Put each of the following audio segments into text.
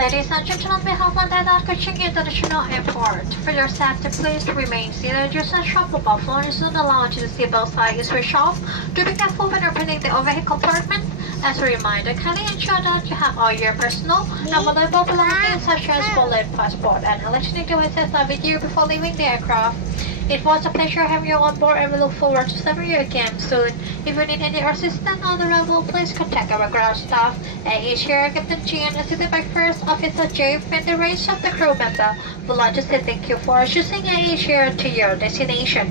Ladies and gentlemen, we have landed at Btu-Kch International Airport. For your safety, please remain seated. Use and shop mobile phones in the lounge. The seatbelt sign is switched off. Do be careful when opening the overhead compartment. As a reminder, kindly ensure that you have all your personal and valuable belongings such as wallet, passport, and electronic devices are with you before leaving the aircraft. It was a pleasure having you on board and we look forward to serving you again soon. If you need any assistance on the arrival, please contact our ground staff. AIRASIA Captain G and assisted by First Officer J and the rest of the crew member. We'd like to say thank you for choosing AIRASIA to your destination.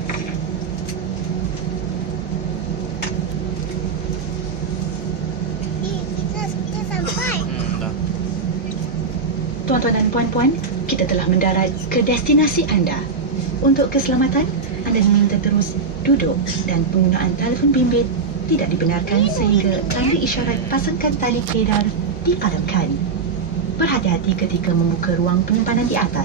Tuan-tuan dan puan-puan, kita telah mendarat ke destinasi anda. Untuk keselamatan, anda diminta terus duduk dan penggunaan telefon bimbit tidak dibenarkan sehingga tanda isyarat pasangkan tali pedal dipadamkan. Berhati-hati ketika membuka ruang penyimpanan di atas.